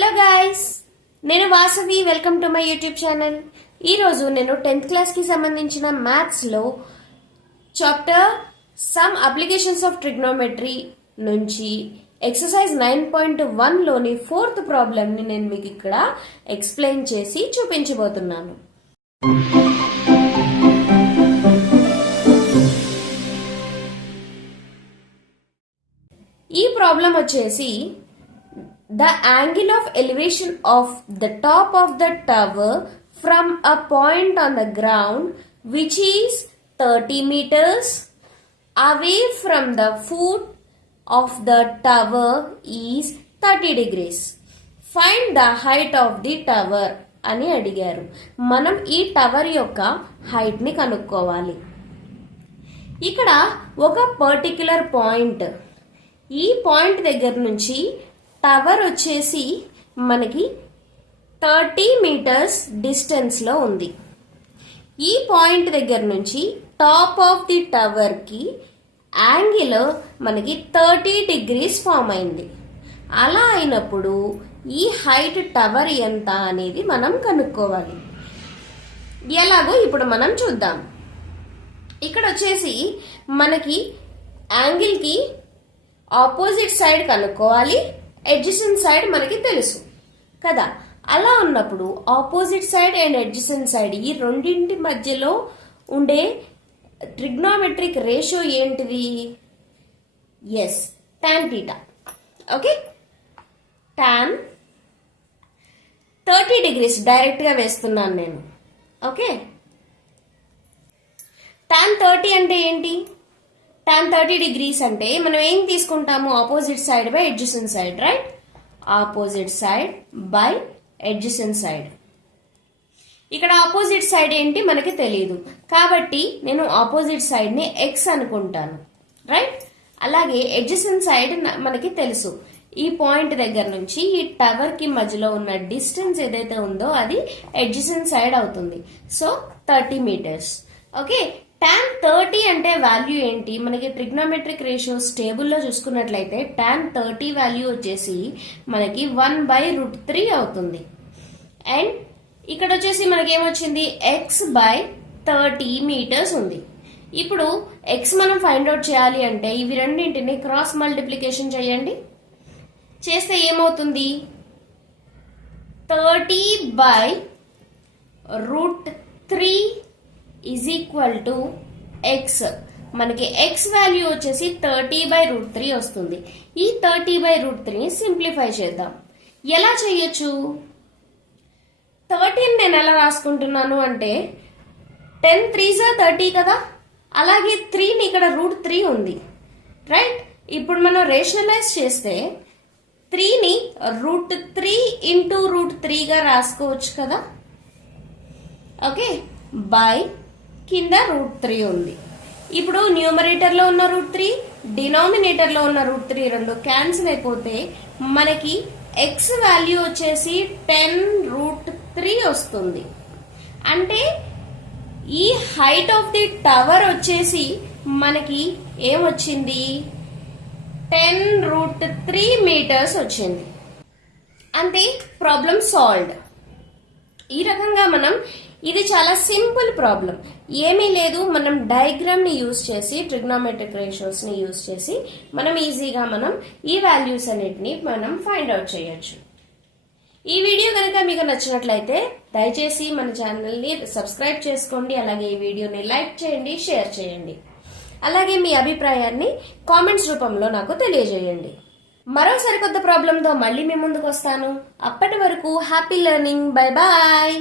Hello guys, నేను Vasavi. Welcome to my YouTube channel. ఈరోజు నేను 10th క్లాస్ కి సంబంధించిన మ్యాథ్స్ లో chapter some applications of trigonometry నుంచి ఎక్సర్సైజ్ 9.1 లోని 4th ప్రాబ్లమ్ ని నేను మీకు ఇక్కడ ఎక్స్ప్లెయిన్ చేసి చూపించబోతున్నాను. ఈ ప్రాబ్లం వచ్చేసి the angle of elevation of the top of the tower from a point on the ground which is 30 meters away from the foot of the tower is 30 degrees. Find the height of the tower అని అడిగారు. మనం ఈ tower యొక్క height ని కనుక్కోవాలి. ఇక్కడ ఒక particular point, ఈ పాయింట్ దగ్గర నుంచి టవర్ వచ్చేసి మనకి 30 మీటర్స్ డిస్టెన్స్ లో ఉంది. ఈ పాయింట్ దగ్గర నుంచి టాప్ ఆఫ్ ది టవర్ కి యాంగిల్ మనకి 30 డిగ్రీస్ ఫామ్ అయింది. అలా అయినప్పుడు ఈ హైట్ టవర్ ఎంత అనేది మనం కనుక్కోవాలి. ఎలాగో ఇప్పుడు మనం చూద్దాం. ఇక్కడ వచ్చేసి మనకి యాంగిల్ కి ఆపోజిట్ సైడ్ కనుక్కోవాలి, ఎడ్జసెంట్ సైడ్ మనకి తెలుసు కదా. అలా ఉన్నప్పుడు opposite side and adjacent side ఈ రెండింటి మధ్యలో ఉండే ట్రిగ్నోమెట్రిక్ రేషియో ఏంటిది? Yes, tan θ. Okay, tan 30 degrees direct గా వేస్తున్నాను నేను. ఓకే, tan 30 అంటే ఏంటి? tan 30 డిగ్రీస్ అంటే మనం ఏం తీసుకుంటాము? Opposite side by adjacent side, right? Opposite side by adjacent side. ఇక్కడ ఆపోజిట్ సైడ్ ఏంటి మనకి తెలియదు కాబట్టి నేను ఆపోజిట్ సైడ్ ని x అనుకుంటాను, రైట్? అలాగే ఎడ్జసెంట్ సైడ్ మనకి తెలుసు. ఈ పాయింట్ దగ్గర నుంచి ఈ టవర్ కి మధ్యలో ఉన్న డిస్టెన్స్ ఏదైతే ఉందో అది ఎడ్జసెంట్ సైడ్ అవుతుంది. So 30 metres. ఓకే, tan 30 అంటే వాల్యూ ఏంటి? మనకి ట్రిగ్నోమెట్రిక్ రేషియో టేబుల్లో చూసుకున్నట్లయితే tan 30 వాల్యూ వచ్చేసి మనకి 1/√3 అవుతుంది. అండ్ ఇక్కడ వచ్చేసి మనకి ఏమొచ్చింది? x/30 మీటర్స్ ఉంది. ఇప్పుడు x మనం ఫైండ్ అవుట్ చేయాలి అంటే ఇవి రెండింటిని క్రాస్ మల్టిప్లికేషన్ చేయండి. చేస్తే ఏమవుతుంది? 30/√3 ఈజ్ ఈక్వల్ టు x. మనకి x వాల్యూ వచ్చేసి 30/√3 వస్తుంది. ఈ 30/√3 సింప్లిఫై చేద్దాం. ఎలా చేయొచ్చు? 30 నేను ఎలా రాసుకుంటున్నాను అంటే 10 3s 30 కదా. అలాగే 3ని ఇక్కడ √3 ఉంది, రైట్? ఇప్పుడు మనం రేషనలైజ్ చేస్తే 3ని √3 ఇంటూ √3 గా రాసుకోవచ్చు కదా. ఓకే, బై కింద √3 ఉంది. ఇప్పుడు న్యూమరేటర్ లో ఉన్న √3, డినామినేటర్ లో ఉన్న √3 రెండు క్యాన్సిల్ అయిపోతే మనకి x వాల్యూ వచ్చేసి 10√3 వస్తుంది. అంటే ఈ హైట్ ఆఫ్ ది టవర్ వచ్చేసి మనకి ఏమొచ్చింది? 10√3 మీటర్స్ వచ్చింది. అంతే, ప్రాబ్లం సాల్వ్డ్. ఈ రకంగా మనం, ఇది చాలా సింపుల్ ప్రాబ్లం, ఏమీ లేదు. మనం డయాగ్రామ్ ని యూజ్ చేసి, ట్రిగ్నోమెట్రిక్ రేషియోస్ ని యూజ్ చేసి మనం ఈజీగా ఈ వాల్యూస్ అన్నిటిని మనం ఫైండ్ అవుట్ చేయొచ్చు. ఈ వీడియో కనుక మీకు నచ్చినట్లయితే దయచేసి మన ఛానల్ ని సబ్స్క్రైబ్ చేసుకోండి. అలాగే ఈ వీడియోని లైక్ చేయండి, షేర్ చేయండి. అలాగే మీ అభిప్రాయాన్ని కామెంట్స్ రూపంలో నాకు తెలియజేయండి. మరో సరికొత్త ప్రాబ్లంతో మళ్ళీ మీ ముందుకు వస్తాను. అప్పటి వరకు హ్యాపీ లెర్నింగ్. Bye bye.